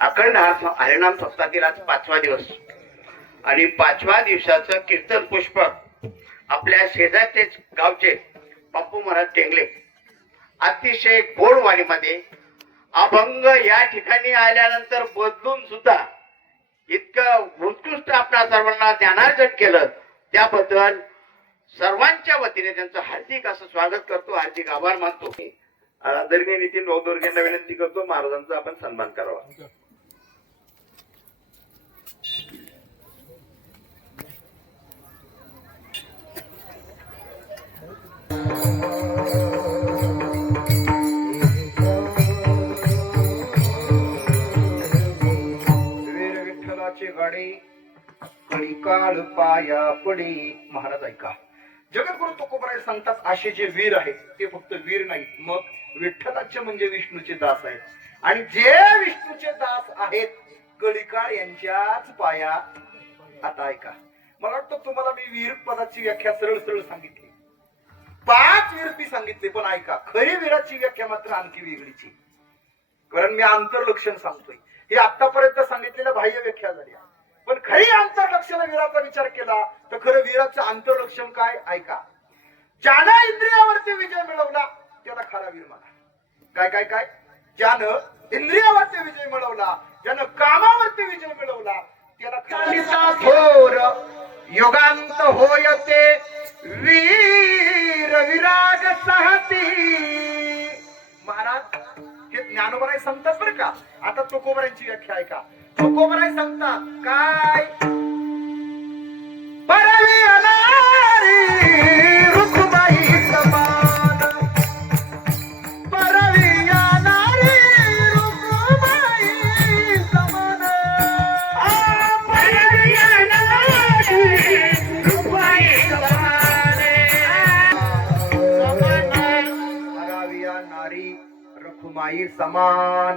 अखंड हरिनाम सप्ताहातील आज 5वा दिवस आणि 5व्या दिवसाचं कीर्तन पुष्प आपल्या शेजारचेच गावचे पप्पू महाराज टेंगले अतिशय गोड वाणीमध्ये अभंग या ठिकाणी आल्यानंतर बदलून सुद्धा इतकं उत्कृष्ट आपल्या सर्वांना ज्ञानार्जन केलं त्याबद्दल सर्वांच्या वतीने त्यांचं हार्दिक असं स्वागत करतो, हार्दिक आभार मानतो. आदरणीय नितीन नवदुर्गेंना विनंती करतो महाराजांचा आपण सन्मान करावा. वीर विठ्ठलाची गाडी काळ पाया पडी. महाराज ऐका, जगद्गुरु तुकोबराय सांगतात असे जे वीर आहेत ते फक्त वीर नाहीत, मग विठ्ठलाचे म्हणजे विष्णूचे दास आहेत. आणि जे विष्णूचे दास आहेत कळीकाळ यांच्याच पाया. आता ऐका, मला वाटतं तुम्हाला मी वीर पदाची व्याख्या सरळ सरळ सांगितली, 5 वीर मी सांगितले, पण ऐका खरी वीराची व्याख्या मात्र आणखी वेगळीची. कारण मी आंतरलक्षण सांगतोय, हे आतापर्यंत सांगितलेल्या बाह्य व्याख्या झाल्या, पण खरी आंतरलक्षण वीराचा विचार केला तर खरं वीराचं आंतरलक्षण काय ऐका. ज्यानं इंद्रियावरती विजय मिळवला त्याला खरा वीर म्हणा. काय काय काय? ज्यानं इंद्रियावरती विजय मिळवला, ज्यानं कामावरती विजय मिळवला त्याला थोर योगांत होयते वीर विराग सहती. महाराज हे ज्ञानोबराय सांगतात बरं का. आता तुकोबरायांची व्याख्या ऐका. तुकोबराय सांगतात काय, परवी अनारी रुखबाई समान, परवी अनारी रुखबाई समान, परवी अनारी रुखबाई समान, परवी अनारी रुखबाई समान.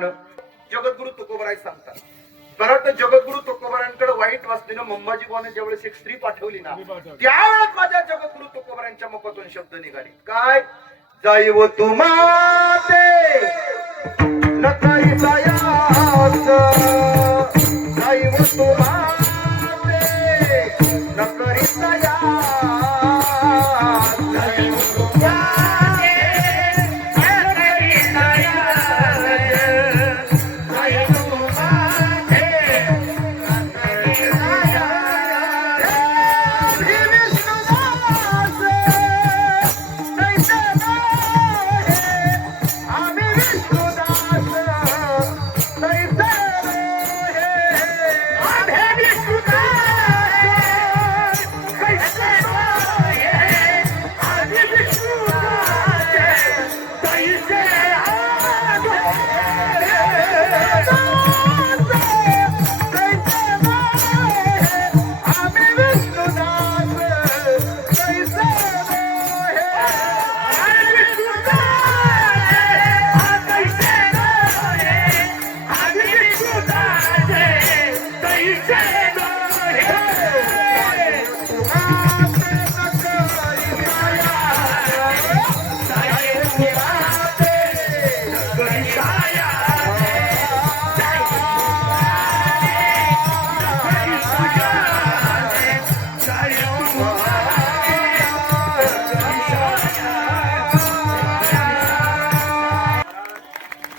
जगद्गुरु तुकोबराय सांगतात. परत जगद्गुरु तुकोबरायांकडे वाईट वासनेनं मंबाजी बुवाने ज्यावेळेस एक स्त्री पाठवली ना, त्यावेळेस माझ्या जगद्गुरु तुकोबरायांच्या मुखातून शब्द निघाले काय, जाईव तुम्हाते नकारी जायास, जाईव तुम्हाते नकारी जायास, जाईव तुम्हाते नकारी जायास,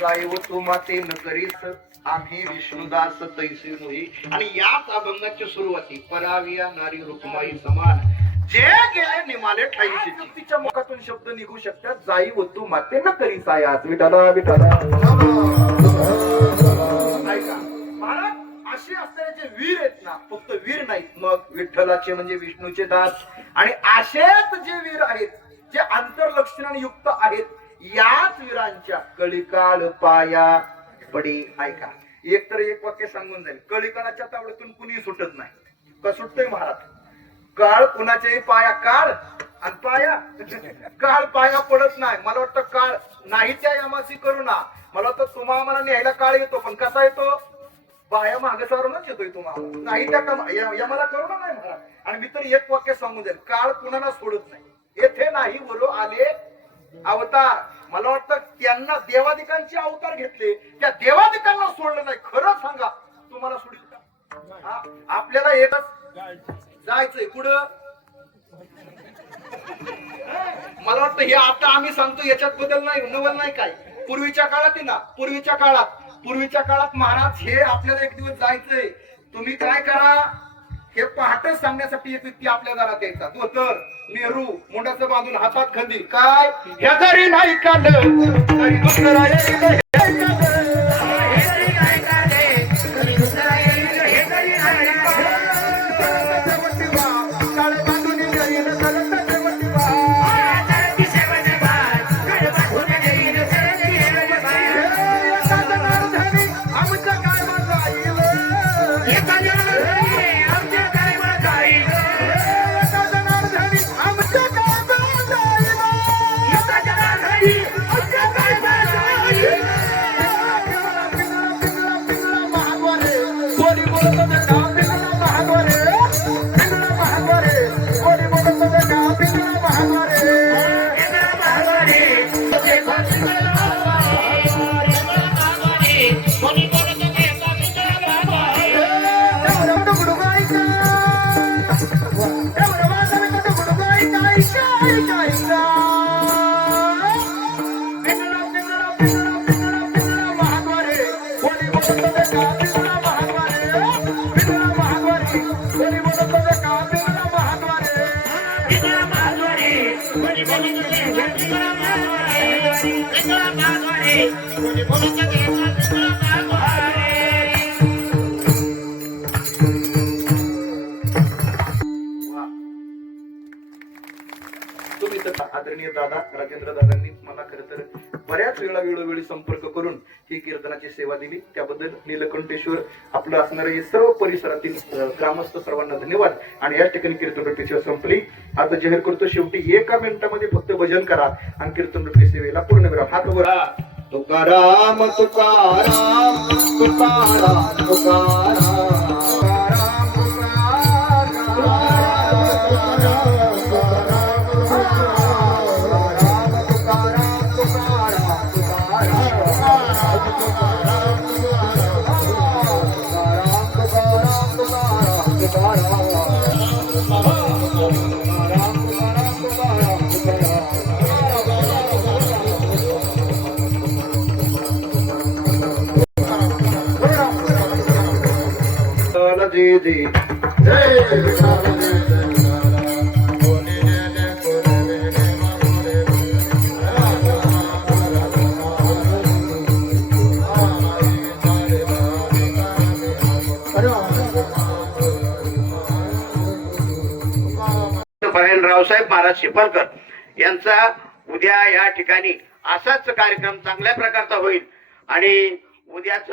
जाईव माते न करीस आम्ही विष्णुदास तैसे नोही. आणि याच अभंगाच्या सुरुवाती पराविया नारी रुक्माई समान, जे गेले निमाले ठाईचे. तिच्या मुखातून शब्द निघू शकतात, जाई व तू माते न करीस आयास. विठाला विठाला. ऐका महाराज, असे असणारे जे वीर आहेत ना, फक्त वीर नाहीत, मग विठ्ठलाचे म्हणजे विष्णूचे दास. आणि असेच जे वीर आहेत जे आंतरलक्षणाने युक्त आहेत, याच वीरांच्या कळीकाल पाया पडी. ऐका, एक तर एक वाक्य सांगून जाईल, कळीकालाच्या तावडीतून कुणी सुटत नाही. का सुटतोय महाराज? काळ कुणाच्याही पाया काळ आणि पाया काळ पाया पडत नाही. मला वाटतं काळ नाही त्या यमासी करू ना, मला वाटतं तुम्हाला मला न्यायला काळ येतो, पण कसा येतो? बाया मागे सारूनच येतोय तुम्हाला नाही त्या यमाला करुणा नाही महाराज. आणि मी तर एक वाक्य सांगून जाईल, काळ कुणाला सोडत नाही. येथे नाही वरो आले अवतार. मला वाटतं त्यांना देवादिकांचे अवतार घेतले, त्या देवादिकांना सोडलं नाही. खरं सांगा, तुम्हाला सोडील का? हा? आपल्याला एकच जायचंय कुठं? मला वाटतं हे आता आम्ही सांगतो याच्यात बदल नाही, नवल नाही काय. पूर्वीच्या काळात आहे ना, पूर्वीच्या काळात महाराज हे आपल्याला एक दिवस जायचंय. तुम्ही काय करा, हे पहाटे सांगण्यासाठी एक व्यक्ती आपल्या घरात यायचा. धोतर नेहरू मुंडाचं बांधून हातात खंदी. काय ह्या जरी नाही काढलं तरी दुसरा येईल. तुम्ही तर आदरणीय दादा राजेंद्र दादांनी मला खरं तर बऱ्याच वेळोवेळी संपर्क करून ही कीर्तनाची सेवा दिली. त्याबद्दल नीलकंठेश्वर आपलं असणारे सर्व परिसरातील ग्रामस्थ सर्वांना धन्यवाद. आणि या ठिकाणी कीर्तन सेवा संपली. आता जाहीर करतो शेवटी 1 मिनिटामध्ये फक्त भजन करा आणि कीर्तन सेवेला पूर्ण करा. हात वर. तुकाराम तुकाराम तुकाराम तुकाराम जी जी रावसाहेब महाराज शिपलकर यांचा उद्या या ठिकाणी असाच कार्यक्रम चांगल्या प्रकारचा होईल. आणि उद्याच